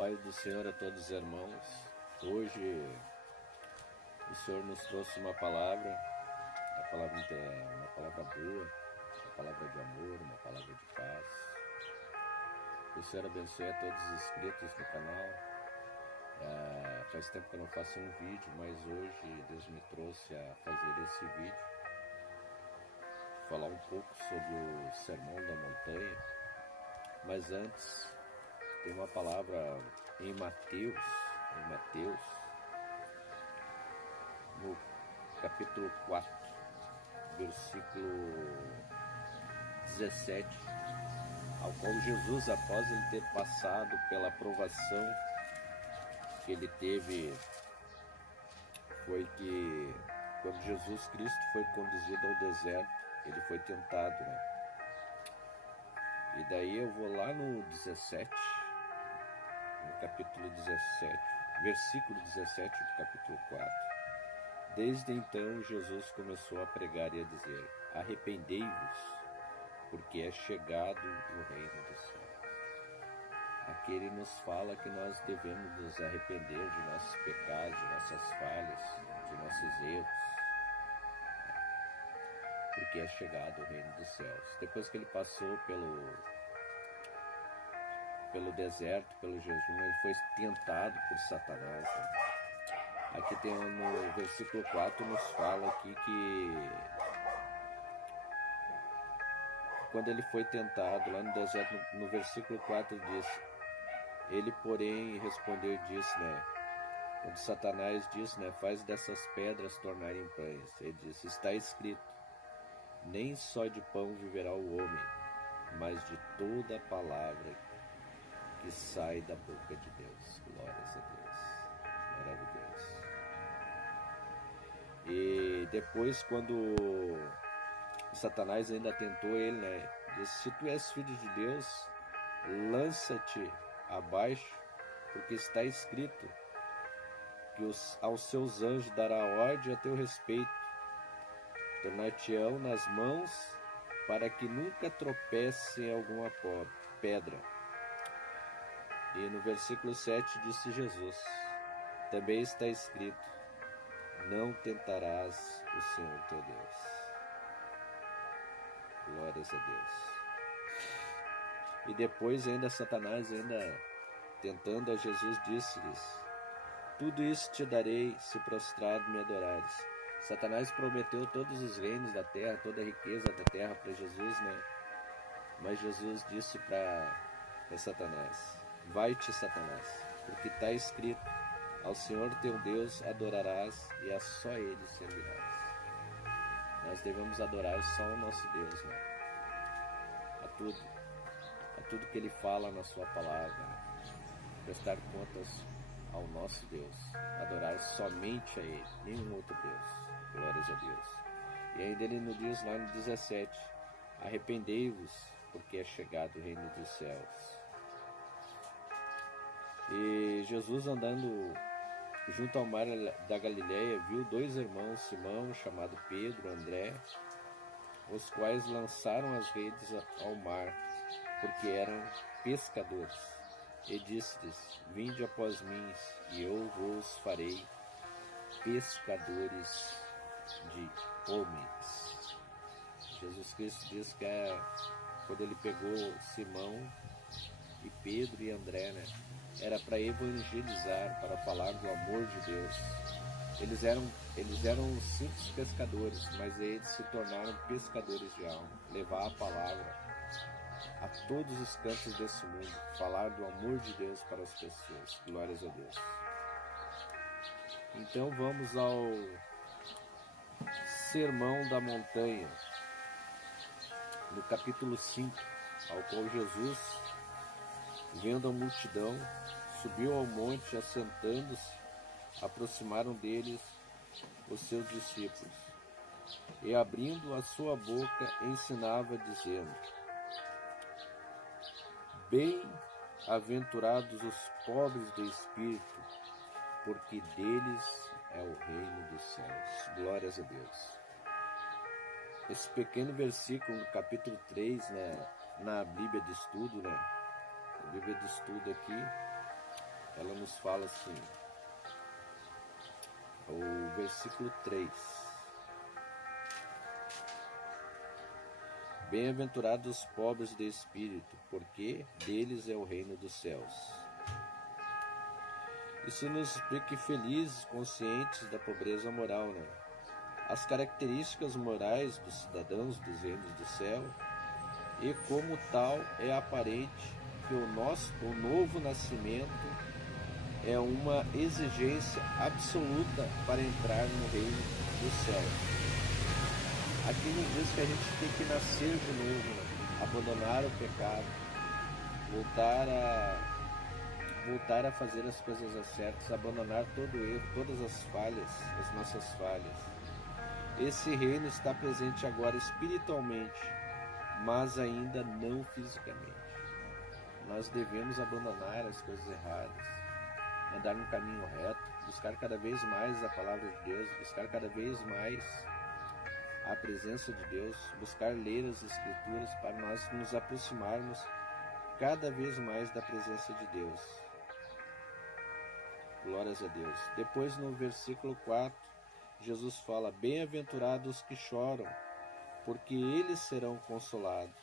Paz do Senhor a todos os irmãos. Hoje o Senhor nos trouxe uma palavra, uma palavra boa, uma palavra de amor, uma palavra de paz. Que o Senhor abençoe a todos os inscritos no canal. Faz tempo que eu não faço um vídeo, mas hoje Deus me trouxe a fazer esse vídeo. Falar um pouco sobre o Sermão da Montanha. Mas antes, tem uma palavra em Mateus, no capítulo 4, versículo 17, ao qual Jesus, após ele ter passado pela provação que ele teve, foi que quando Jesus Cristo foi conduzido ao deserto, ele foi tentado, né? E daí eu vou lá no 17, no capítulo 17, versículo 17 do capítulo 4. Desde então Jesus começou a pregar e a dizer: arrependei-vos, porque é chegado o reino dos céus. Aqui ele nos fala que nós devemos nos arrepender de nossos pecados, de nossas falhas, de nossos erros, porque é chegado o reino dos céus. Depois que ele passou pelo deserto, pelo jejum, ele foi tentado por Satanás, né? Aqui tem no versículo 4 nos fala aqui que quando ele foi tentado lá no deserto, no versículo 4 diz: ele porém respondeu e disse, né, quando Satanás disse, né, faz dessas pedras tornarem pães, ele disse: está escrito, nem só de pão viverá o homem, mas de toda a palavra que sai da boca de Deus. Glórias a Deus. Maravilhoso. E depois, quando Satanás ainda tentou ele, né, disse: se tu és filho de Deus, lança-te abaixo, porque está escrito que aos seus anjos dará ordem a teu respeito, tornar-te-ão nas mãos, para que nunca tropece em alguma pedra. E no versículo 7 disse Jesus: também está escrito, não tentarás o Senhor teu Deus. Glórias a Deus. E depois ainda Satanás, ainda tentando a Jesus, disse-lhes: tudo isso te darei se prostrado me adorares. Satanás prometeu todos os reinos da terra, toda a riqueza da terra para Jesus, né? Mas Jesus disse para Satanás: vai-te, Satanás, porque está escrito, ao Senhor teu Deus adorarás e a só Ele servirás. Nós devemos adorar só o nosso Deus, né? A tudo que Ele fala na sua palavra, né? Prestar contas ao nosso Deus, adorar somente a Ele, nenhum outro Deus. Glórias a Deus. E ainda Ele nos diz lá no 17: arrependei-vos, porque é chegado o reino dos céus. E Jesus, andando junto ao mar da Galileia, viu dois irmãos, Simão, chamado Pedro, André, os quais lançaram as redes ao mar, porque eram pescadores. E disse-lhes: vinde após mim, e eu vos farei pescadores de homens. Jesus Cristo diz que quando ele pegou Simão e Pedro e André, né, era para evangelizar, para falar do amor de Deus. Eles eram simples pescadores, mas eles se tornaram pescadores de alma, levar a palavra a todos os cantos desse mundo, falar do amor de Deus para as pessoas. Glórias a Deus. Então vamos ao Sermão da Montanha, no capítulo 5, ao qual Jesus, vendo a multidão, subiu ao monte, assentando-se, aproximaram deles os seus discípulos, e abrindo a sua boca, ensinava, dizendo: bem-aventurados os pobres de espírito, porque deles é o reino dos céus. Glórias a Deus. Esse pequeno versículo, no capítulo 3, né, na Bíblia de Estudo, né, a Bíblia de Estudo aqui, ela nos fala assim, o versículo 3. Bem-aventurados os pobres de espírito, porque deles é o reino dos céus. Isso nos explica felizes, conscientes da pobreza moral, né? As características morais dos cidadãos dos reinos do céu, e como tal é aparente que o novo nascimento é uma exigência absoluta para entrar no reino do céu. Aqui nos diz que a gente tem que nascer de novo, né? Abandonar o pecado, voltar a fazer as coisas certas, abandonar todo o erro, todas as falhas, as nossas falhas. Esse reino está presente agora espiritualmente, mas ainda não fisicamente. Nós devemos abandonar as coisas erradas, andar no caminho reto, buscar cada vez mais a palavra de Deus, buscar cada vez mais a presença de Deus, buscar ler as Escrituras para nós nos aproximarmos cada vez mais da presença de Deus. Glórias a Deus. Depois no versículo 4, Jesus fala: bem-aventurados os que choram, porque eles serão consolados.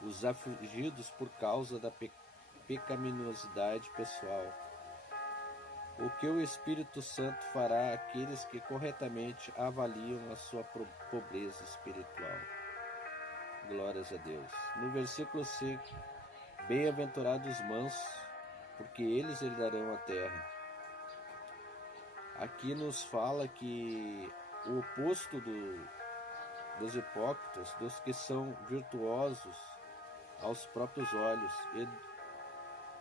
Os afligidos por causa da pecaminosidade pessoal. O que o Espírito Santo fará àqueles que corretamente avaliam a sua pobreza espiritual. Glórias a Deus. No versículo 5, bem-aventurados os mansos, porque eles herdarão a terra. Aqui nos fala que o oposto dos hipócritas, dos que são virtuosos aos próprios olhos, e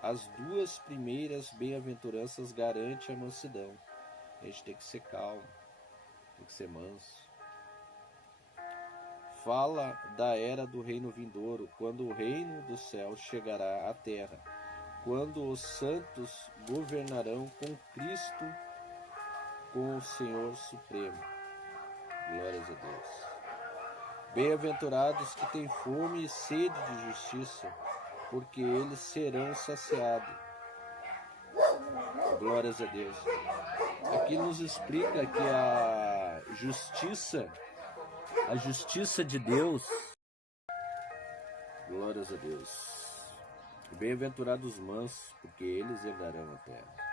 as duas primeiras bem-aventuranças garantem a mansidão. A gente tem que ser calmo, tem que ser manso. Fala da era do reino vindouro, quando o reino do céu chegará à terra, quando os santos governarão com Cristo, com o Senhor Supremo. Glórias a Deus. Bem-aventurados que têm fome e sede de justiça, porque eles serão saciados. Glórias a Deus. Aqui nos explica que a justiça de Deus, glórias a Deus. Bem-aventurados os mansos, porque eles herdarão a terra.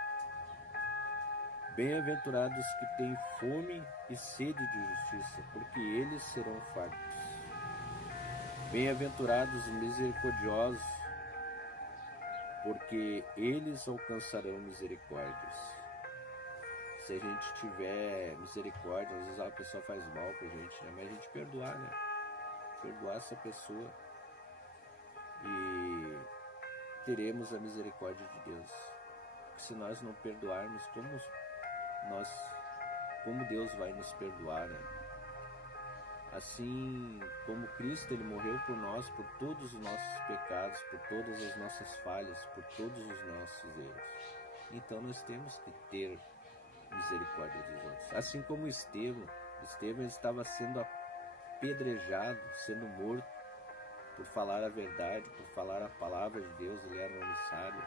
Bem-aventurados que têm fome e sede de justiça, porque eles serão fartos. Bem-aventurados os misericordiosos, porque eles alcançarão misericórdias. Se a gente tiver misericórdia, às vezes a pessoa faz mal pra gente, né? Mas a gente perdoar, né? Perdoar essa pessoa e teremos a misericórdia de Deus. Porque se nós não perdoarmos, como Deus vai nos perdoar, né? Assim como Cristo, Ele morreu por nós, por todos os nossos pecados, por todas as nossas falhas, por todos os nossos erros. Então nós temos que ter misericórdia dos outros. Assim como Estevão estava sendo apedrejado, sendo morto por falar a verdade, por falar a palavra de Deus. Ele era um homem sábio.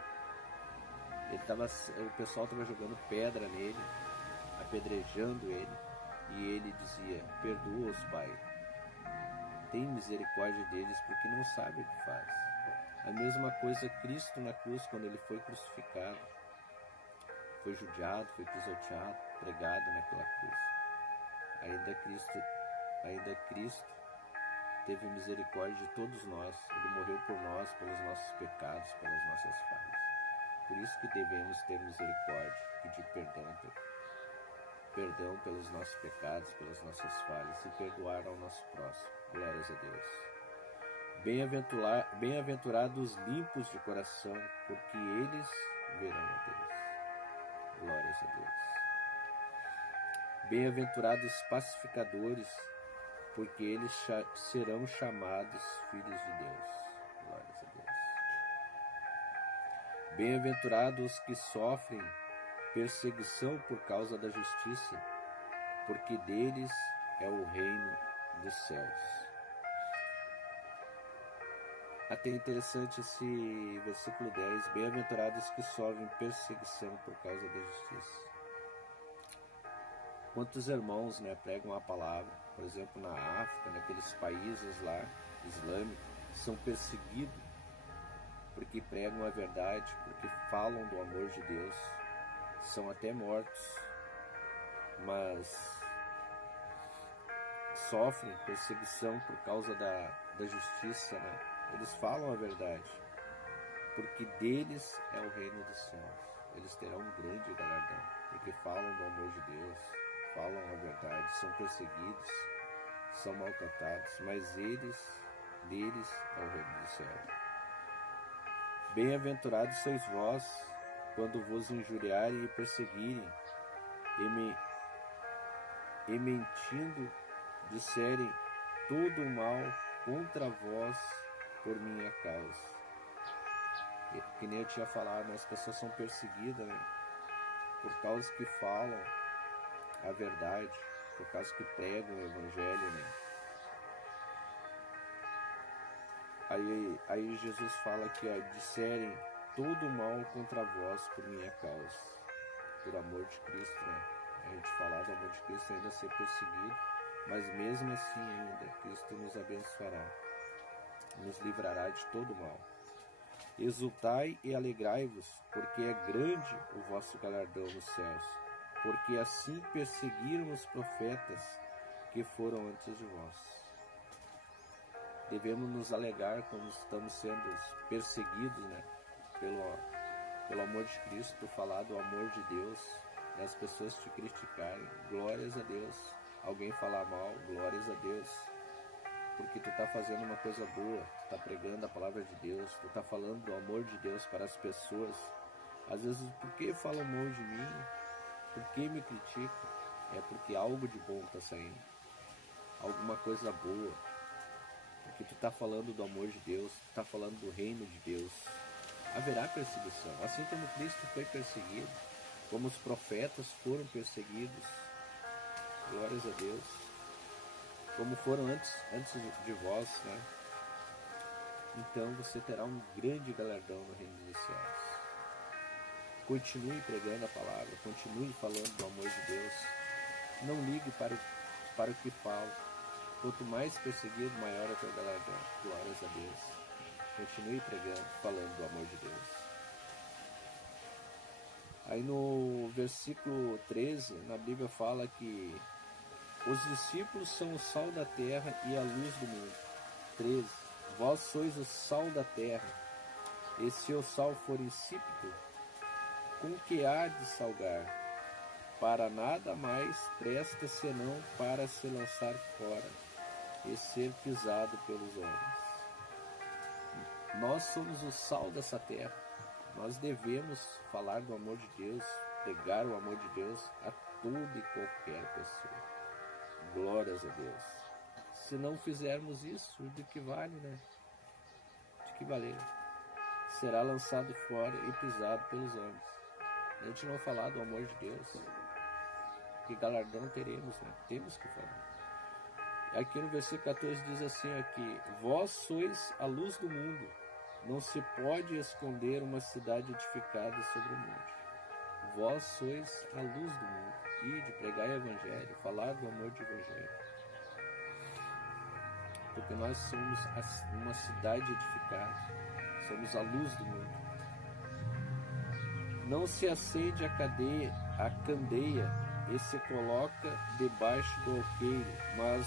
O pessoal estava jogando pedra nele, apedrejando ele, e ele dizia: perdoa-os, Pai, tem misericórdia deles, porque não sabe o que faz. A mesma coisa Cristo na cruz, quando ele foi crucificado, foi judiado, foi pisoteado, pregado naquela cruz. Ainda Cristo teve misericórdia de todos nós. Ele morreu por nós, pelos nossos pecados, pelas nossas falhas. Por isso que devemos ter misericórdia, pedir perdão pelos nossos pecados, pelas nossas falhas, e perdoar ao nosso próximo. Glórias a Deus. Bem-aventurados os limpos de coração, porque eles verão a Deus. Glórias a Deus. Bem-aventurados os pacificadores, porque eles serão chamados filhos de Deus. Glórias a Deus. Bem-aventurados os que sofrem perseguição por causa da justiça, porque deles é o reino dos céus. Até interessante esse versículo 10. Bem-aventurados que sofrem perseguição por causa da justiça. Quantos irmãos, né, pregam a palavra, por exemplo, na África, naqueles países lá, islâmicos, são perseguidos porque pregam a verdade, porque falam do amor de Deus, são até mortos, mas sofrem perseguição por causa da justiça, né? Eles falam a verdade, porque deles é o reino dos céus. Eles terão um grande galardão, porque falam do amor de Deus, falam a verdade, são perseguidos, são maltratados, mas deles é o reino dos céus. Bem-aventurados sois vós, quando vos injuriarem e perseguirem, e mentindo disserem todo o mal contra vós por minha causa. Que nem eu tinha falado, né? As pessoas são perseguidas, né? Por causa que falam a verdade, por causa que pregam o evangelho, né? Aí Jesus fala aqui, ó, disserem todo o mal contra vós por minha causa, por amor de Cristo, né? A gente falar do amor de Cristo ainda ser perseguido, mas mesmo assim ainda Cristo nos abençoará, nos livrará de todo mal. Exultai e alegrai-vos, porque é grande o vosso galardão nos céus, porque assim perseguiram os profetas que foram antes de vós. Devemos nos alegrar quando estamos sendo perseguidos, né, pelo amor de Cristo, por falar do amor de Deus, né, as pessoas te criticarem, glórias a Deus. Alguém falar mal, glórias a Deus, porque tu tá fazendo uma coisa boa, tu tá pregando a palavra de Deus, tu tá falando do amor de Deus para as pessoas. Às vezes, por que falam mal de mim? Por que me criticam? É porque algo de bom tá saindo, alguma coisa boa, porque tu tá falando do amor de Deus, tu tá falando do reino de Deus. Haverá perseguição, assim como Cristo foi perseguido, como os profetas foram perseguidos, glórias a Deus, como foram antes de vós, né? Então você terá um grande galardão no reino dos céus. Continue pregando a palavra, continue falando do amor de Deus. Não ligue para o que falo. Quanto mais perseguido, maior é o teu galardão. Glórias a Deus. Continue pregando, falando do amor de Deus. Aí no versículo 13, na Bíblia fala que os discípulos são o sal da terra e a luz do mundo. 13. Vós sois o sal da terra, e se o sal for insípido, com que há de salgar? Para nada mais presta senão para se lançar fora e ser pisado pelos homens. Nós somos o sal dessa terra. Nós devemos falar do amor de Deus, pregar o amor de Deus a toda e qualquer pessoa. Glórias a Deus. Se não fizermos isso, de que vale, né? De que valer? Será lançado fora e pisado pelos homens. A gente não falar do amor de Deus, que galardão teremos, né? Temos que falar. Aqui no versículo 14 diz assim aqui: vós sois a luz do mundo. Não se pode esconder uma cidade edificada sobre o monte. Vós sois a luz do mundo. E de pregar o evangelho, falar do amor do evangelho. Porque nós somos uma cidade edificada. Somos a luz do mundo. Não se acende a candeia e se coloca debaixo do alqueire, mas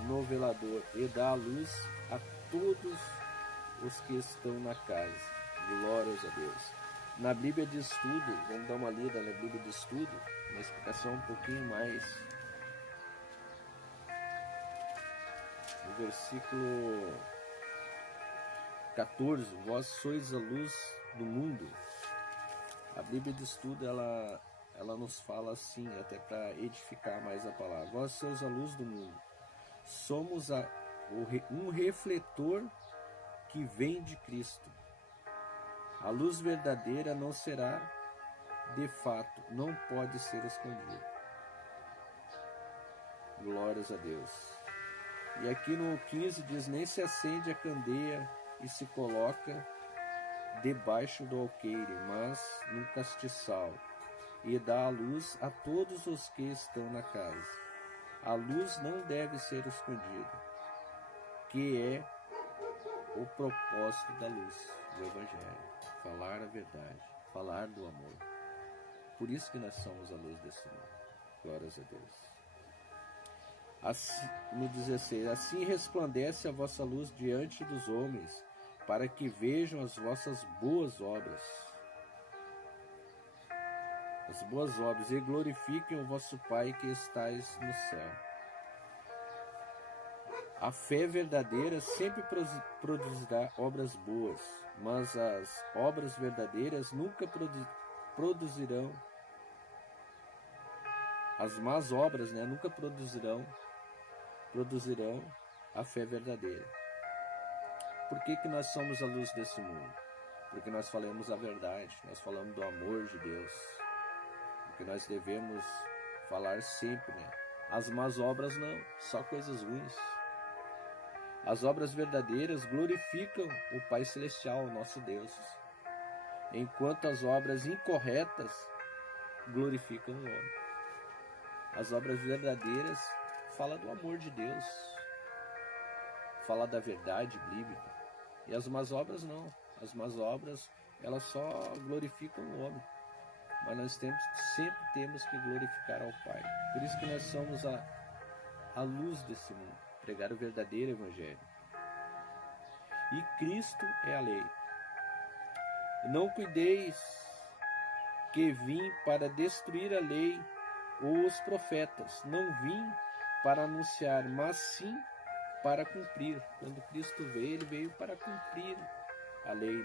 no velador, e dá a luz a todos os que estão na casa. Glórias a Deus. Na Bíblia de Estudo, vamos dar uma lida na Bíblia de Estudo, uma explicação um pouquinho mais. No versículo 14, vós sois a luz do mundo. A Bíblia de Estudo, ela nos fala assim, até para edificar mais a palavra. Vós sois a luz do mundo. Somos um refletor que vem de Cristo. A luz verdadeira não será, de fato, não pode ser escondida. Glórias a Deus. E aqui no 15 diz: nem se acende a candeia e se coloca debaixo do alqueire, mas num castiçal, e dá a luz a todos os que estão na casa. A luz não deve ser escondida, que é o propósito da luz, do Evangelho. Falar a verdade, falar do amor. Por isso que nós somos a luz desse mundo. Glórias a Deus. Assim, no 16, assim resplandece a vossa luz diante dos homens, para que vejam as vossas boas obras. As boas obras, e glorifiquem o vosso Pai que estais no céu. A fé verdadeira sempre produzirá obras boas, mas as obras verdadeiras nunca produzirão. As más obras, nunca produzirão a fé verdadeira. Por que nós somos a luz desse mundo? Porque nós falamos a verdade, nós falamos do amor de Deus. Porque nós devemos falar sempre, As más obras não, só coisas ruins. As obras verdadeiras glorificam o Pai Celestial, o nosso Deus. Enquanto as obras incorretas glorificam o homem. As obras verdadeiras falam do amor de Deus. Fala da verdade bíblica. E as más obras não. As más obras, elas só glorificam o homem. Mas nós sempre temos que glorificar ao Pai. Por isso que nós somos a luz desse mundo. Pregar o verdadeiro Evangelho. E Cristo é a lei. Não cuideis que vim para destruir a lei ou os profetas. Não vim para anunciar, mas sim para cumprir. Quando Cristo veio, ele veio para cumprir a lei,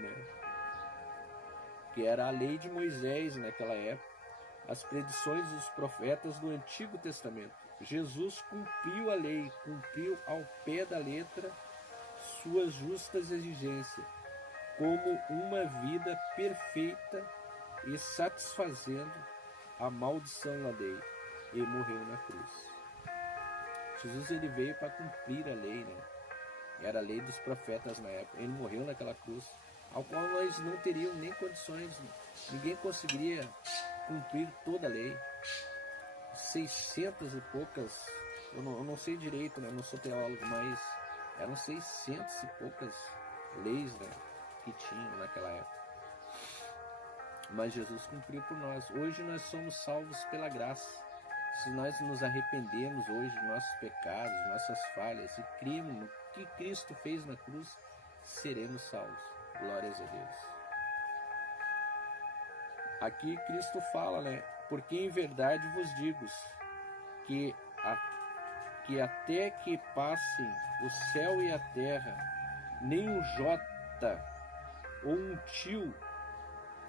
que era a lei de Moisés naquela época, as predições dos profetas do Antigo Testamento. Jesus cumpriu a lei, cumpriu ao pé da letra suas justas exigências, como uma vida perfeita e satisfazendo a maldição da lei, e morreu na cruz. Jesus ele veio para cumprir a lei, Era a lei dos profetas na época. Ele morreu naquela cruz, ao qual nós não teríamos nem condições, ninguém conseguiria cumprir toda a lei. 600 e poucas, eu não sei direito, não sou teólogo, mas eram 600 e poucas leis, que tinham naquela época. Mas Jesus cumpriu por nós. Hoje nós somos salvos pela graça. Se nós nos arrependemos hoje de nossos pecados, nossas falhas, e cremos no que Cristo fez na cruz, seremos salvos. Glórias a Deus. Aqui Cristo fala, porque em verdade vos digo que até que passem o céu e a terra, nem um jota ou um tio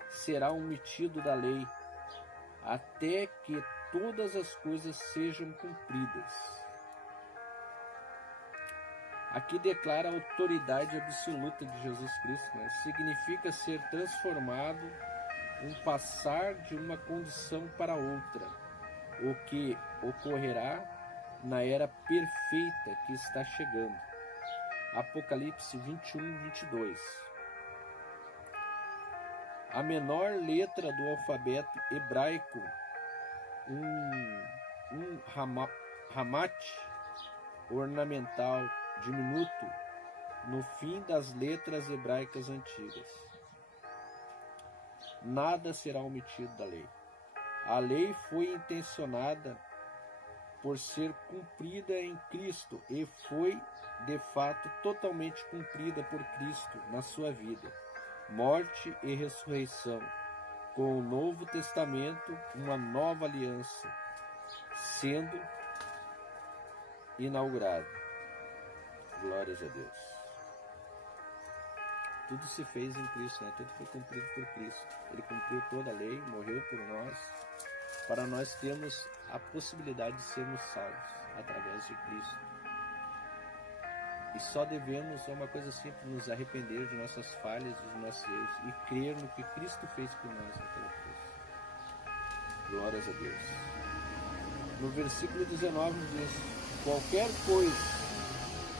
será omitido da lei, até que todas as coisas sejam cumpridas. Aqui declara a autoridade absoluta de Jesus Cristo, significa ser transformado, um passar de uma condição para outra, o que ocorrerá na era perfeita que está chegando. Apocalipse 21, 22. A menor letra do alfabeto hebraico, um ramate ornamental diminuto no fim das letras hebraicas antigas. Nada será omitido da lei. A lei foi intencionada por ser cumprida em Cristo e foi, de fato, totalmente cumprida por Cristo na sua vida, morte e ressurreição, com o Novo Testamento, uma nova aliança sendo inaugurada. Glórias a Deus. Tudo se fez em Cristo, tudo foi cumprido por Cristo. Ele cumpriu toda a lei, morreu por nós, para nós termos a possibilidade de sermos salvos através de Cristo. E só devemos, é uma coisa simples, nos arrepender de nossas falhas, dos nossos erros e crer no que Cristo fez por nós naquela cruz. Glórias a Deus. No versículo 19 diz: qualquer coisa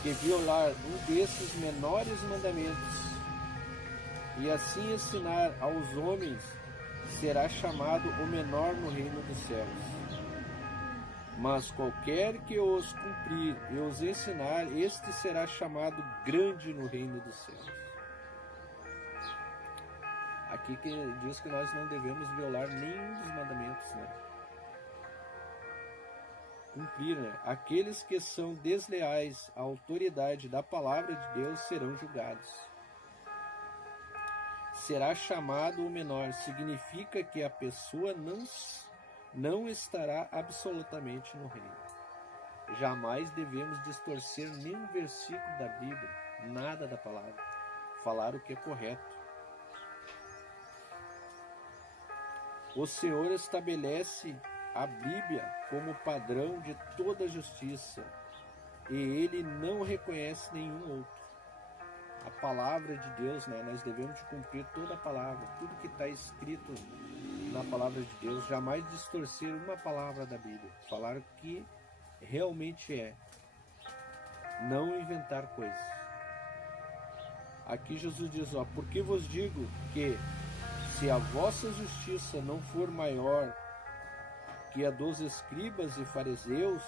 que violar um desses menores mandamentos e assim ensinar aos homens, será chamado o menor no reino dos céus. Mas qualquer que os cumprir e os ensinar, este será chamado grande no reino dos céus. Aqui que diz que nós não devemos violar nenhum dos mandamentos, né? Cumprir, né? Aqueles que são desleais à autoridade da palavra de Deus serão julgados. Será chamado o menor, significa que a pessoa não estará absolutamente no reino. Jamais devemos distorcer nenhum versículo da Bíblia, nada da palavra, falar o que é correto. O Senhor estabelece a Bíblia como padrão de toda justiça e Ele não reconhece nenhum outro. A palavra de Deus, né? Nós devemos cumprir toda a palavra, tudo que está escrito na palavra de Deus, jamais distorcer uma palavra da Bíblia, falar o que realmente é, não inventar coisas. Aqui Jesus diz, ó, porque vos digo que se a vossa justiça não for maior que a dos escribas e fariseus,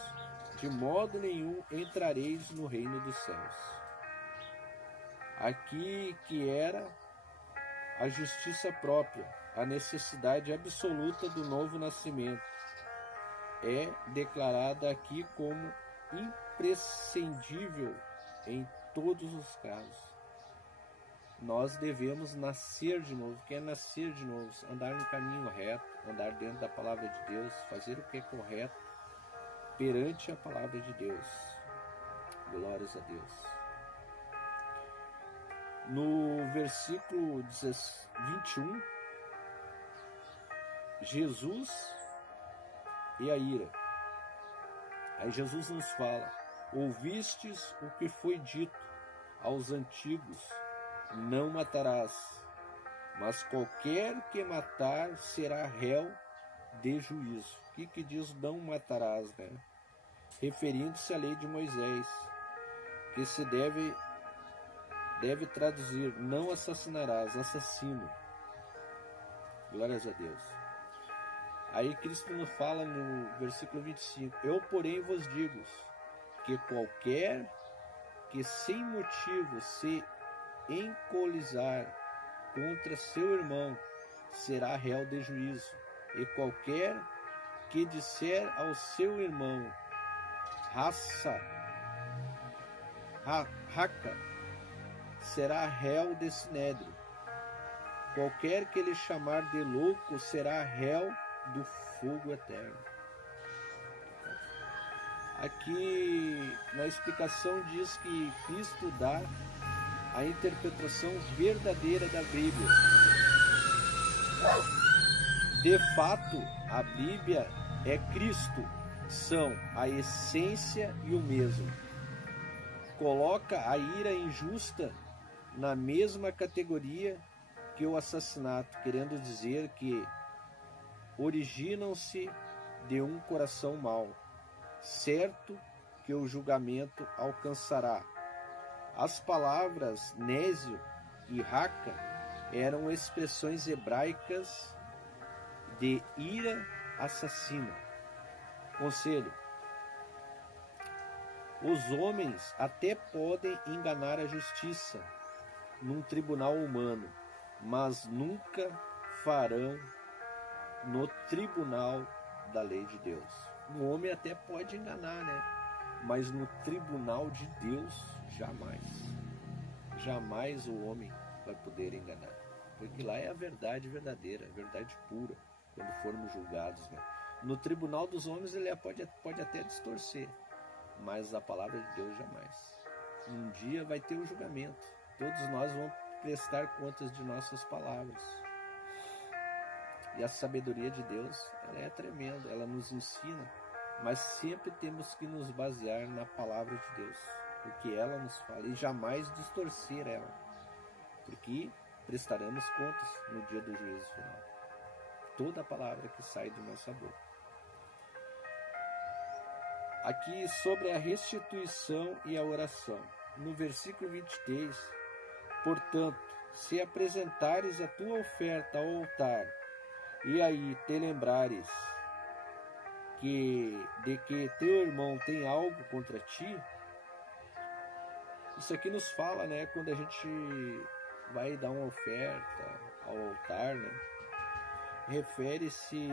de modo nenhum entrareis no reino dos céus. Aqui que era a justiça própria, a necessidade absoluta do novo nascimento, é declarada aqui como imprescindível em todos os casos. Nós devemos nascer de novo. O que é nascer de novo? Andar no caminho reto, andar dentro da palavra de Deus, fazer o que é correto perante a palavra de Deus. Glórias a Deus. No versículo 21, Jesus e a ira. Aí Jesus nos fala, ouvistes o que foi dito aos antigos, não matarás, mas qualquer que matar será réu de juízo. O que diz não matarás, né? Referindo-se à lei de Moisés, que se deve traduzir, não assassinarás, assassino. Glórias a Deus. Aí Cristo nos fala no versículo 25, eu porém vos digo, que qualquer que sem motivo se encolizar contra seu irmão será réu de juízo, e qualquer que disser ao seu irmão raca, será réu de sinédrio. Qualquer que lhe chamar de louco será réu do fogo eterno. Aqui na explicação diz que Cristo dá a interpretação verdadeira da Bíblia. De fato, a Bíblia é Cristo, são a essência e o mesmo. Coloca a ira injusta na mesma categoria que o assassinato, querendo dizer que originam-se de um coração mau, certo que o julgamento alcançará. As palavras nésio e raca eram expressões hebraicas de ira assassina. Conselho: os homens até podem enganar a justiça num tribunal humano, mas nunca farão no tribunal da lei de Deus. Um homem até pode enganar, né? Mas no tribunal de Deus, jamais. Jamais o homem vai poder enganar. Porque lá é a verdade verdadeira, a verdade pura, quando formos julgados, né? No tribunal dos homens ele pode até distorcer, mas a palavra de Deus jamais. Um dia vai ter o julgamento. Todos nós vamos prestar contas de nossas palavras. E a sabedoria de Deus, ela é tremenda, ela nos ensina, mas sempre temos que nos basear na palavra de Deus, porque ela nos fala, e jamais distorcer ela, porque prestaremos contas no dia do juízo final. Toda a palavra que sai de nossa boca. aqui sobre a restituição e a oração. No versículo 23, portanto, se apresentares a tua oferta ao altar, e aí te lembrares de que teu irmão tem algo contra ti, isso aqui nos fala, né, quando a gente vai dar uma oferta ao altar, né, refere-se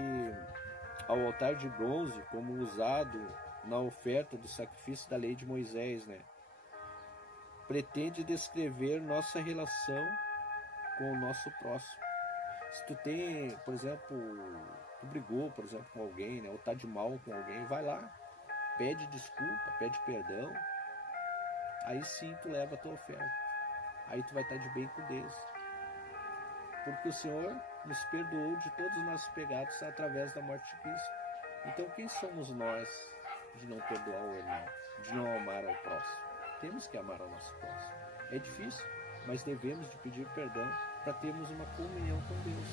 ao altar de bronze como usado na oferta do sacrifício da lei de Moisés, né? Pretende descrever nossa relação com o nosso próximo. Se tu tem, por exemplo, tu brigou, por exemplo, com alguém, né, ou tá de mal com alguém, vai lá, pede desculpa, pede perdão, aí sim tu leva a tua oferta. Aí tu vai estar de bem com Deus. Porque o Senhor nos perdoou de todos os nossos pecados através da morte de Cristo. Então quem somos nós de não perdoar o irmão, de não amar ao próximo? Temos que amar ao nosso próximo. É difícil, mas devemos de pedir perdão para termos uma comunhão com Deus.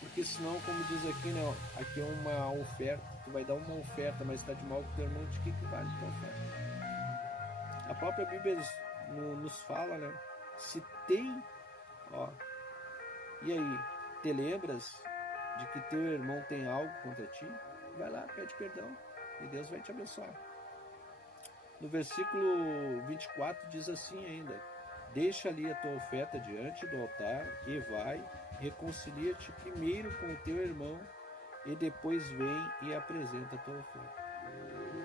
Porque senão, como diz aqui, né, aqui é uma oferta, tu vai dar uma oferta, mas está de mal com o teu irmão, de que vale a tua oferta? A própria Bíblia nos fala, né, se tem, e aí, te lembras de que teu irmão tem algo contra ti? Vai lá, pede perdão e Deus vai te abençoar. No versículo 24 diz assim ainda: deixa ali a tua oferta diante do altar e vai, reconcilia-te primeiro com o teu irmão e depois vem e apresenta a tua oferta.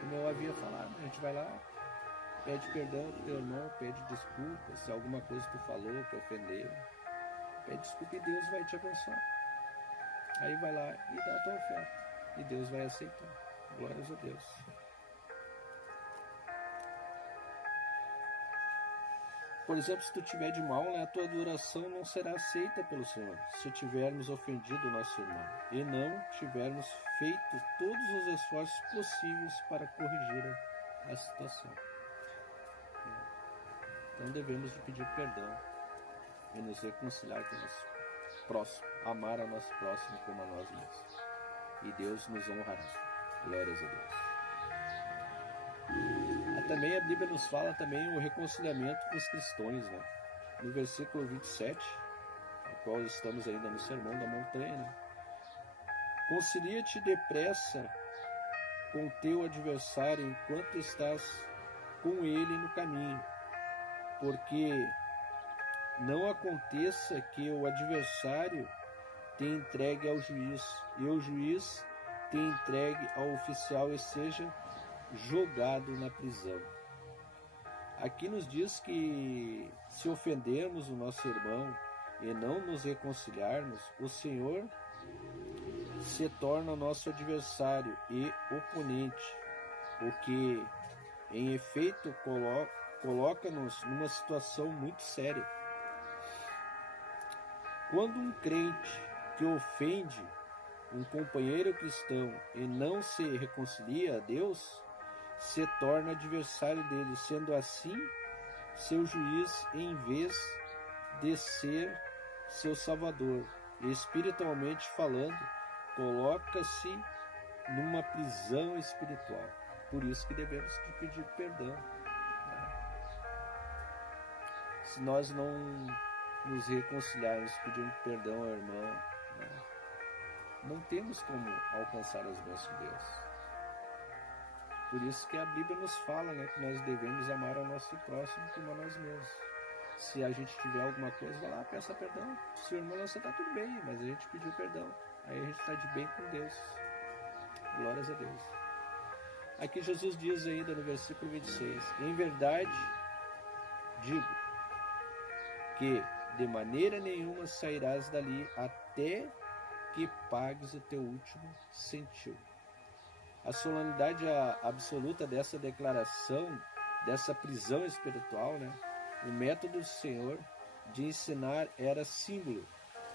Como eu havia falado, a gente vai lá, pede perdão pro teu irmão, pede desculpa se alguma coisa tu falou que ofendeu, pede desculpa e Deus vai te abençoar. Aí vai lá e dá a tua oferta e Deus vai aceitar. Glórias a Deus. Por exemplo, se tu tiver de mal, né, a tua adoração não será aceita pelo Senhor, se tivermos ofendido o nosso irmão e não tivermos feito todos os esforços possíveis para corrigir a situação. Então devemos de pedir perdão e nos reconciliar com o nosso próximo, amar a nosso próximo como a nós mesmos. E Deus nos honrará. Glórias a Deus. Também a Bíblia nos fala também o reconciliamento com os cristãos, né? No versículo 27, no qual estamos ainda no Sermão da Montanha, né? Concilia-te depressa com teu adversário enquanto estás com ele no caminho, porque não aconteça que o adversário te entregue ao juiz, e o juiz te entregue ao oficial e seja jogado na prisão. Aqui nos diz que se ofendermos o nosso irmão e não nos reconciliarmos, o Senhor se torna nosso adversário e oponente, o que, em efeito, coloca-nos numa situação muito séria. Quando um crente que ofende um companheiro cristão e não se reconcilia a Deus, se torna adversário dele, sendo assim seu juiz em vez de ser seu salvador. E espiritualmente falando, coloca-se numa prisão espiritual. Por isso que devemos pedir perdão. Se nós não nos reconciliarmos pedindo perdão ao irmão, não temos como alcançar as bênçãos de Deus. Por isso que a Bíblia nos fala, né, que nós devemos amar ao nosso próximo como a nós mesmos. Se a gente tiver alguma coisa, vai lá, peça perdão. Se o irmão não aceitar, tudo bem, mas a gente pediu perdão. Aí a gente está de bem com Deus. Glórias a Deus. Aqui Jesus diz ainda no versículo 26, em verdade digo que de maneira nenhuma sairás dali até que pagues o teu último centavo. A solenidade absoluta dessa declaração, dessa prisão espiritual, né? O método do Senhor de ensinar era símbolo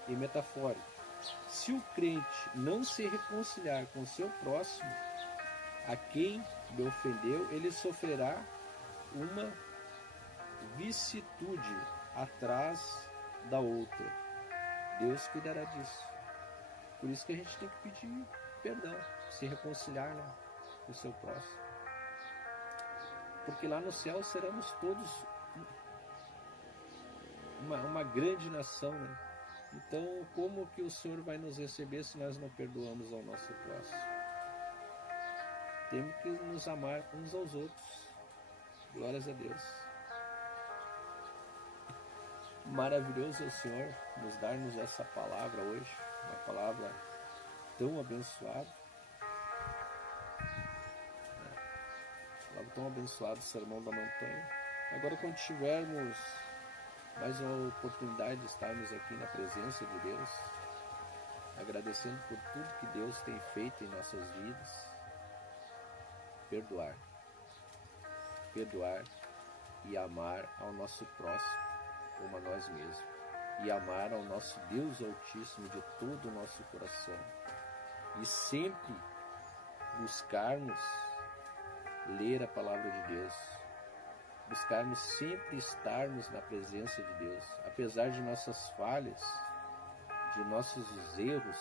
e metafórico. Se o crente não se reconciliar com o seu próximo, a quem lhe ofendeu, ele sofrerá uma vicissitude atrás da outra. Deus cuidará disso. Por isso que a gente tem que pedir perdão, se reconciliar, né, com o seu próximo. porque lá no céu seremos todos uma grande nação, né? Então, como que o Senhor vai nos receber se nós não perdoamos ao nosso próximo? Temos que nos amar uns aos outros. Glórias a Deus. Maravilhoso é o Senhor nos dar-nos essa palavra hoje, uma palavra tão abençoada. Palavra tão abençoada, o Sermão da Montanha. Agora, quando tivermos mais uma oportunidade de estarmos aqui na presença de Deus, agradecendo por tudo que Deus tem feito em nossas vidas, perdoar e amar ao nosso próximo como a nós mesmos, e amar ao nosso Deus Altíssimo de todo o nosso coração, e sempre buscarmos ler a palavra de Deus, buscarmos sempre estarmos na presença de Deus, apesar de nossas falhas, de nossos erros.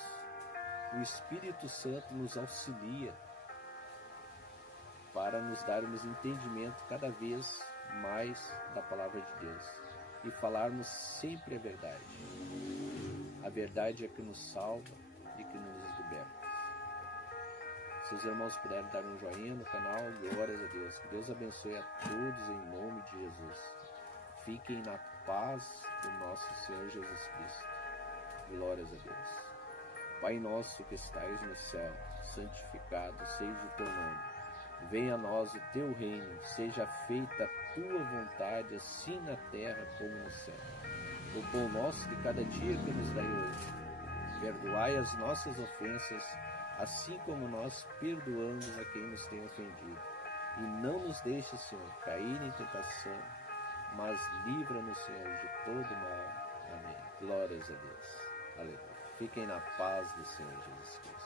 O Espírito Santo nos auxilia para nos darmos entendimento cada vez mais da palavra de Deus e falarmos sempre a verdade. A verdade é que nos salva e que nos liberta. Se os irmãos puderem dar um joinha no canal, glórias a Deus. Que Deus abençoe a todos em nome de Jesus. Fiquem na paz do nosso Senhor Jesus Cristo. Glórias a Deus. Pai nosso que estais no céu, santificado seja o teu nome. Venha a nós o teu reino, seja feita a tua vontade, assim na terra como no céu. O pão nosso de cada dia que nos dai hoje. Perdoai as nossas ofensas, assim como nós perdoamos a quem nos tem ofendido. E não nos deixe, Senhor, cair em tentação, mas livra-nos, Senhor, de todo mal. Amém. Glórias a Deus. Aleluia. Fiquem na paz do Senhor Jesus Cristo.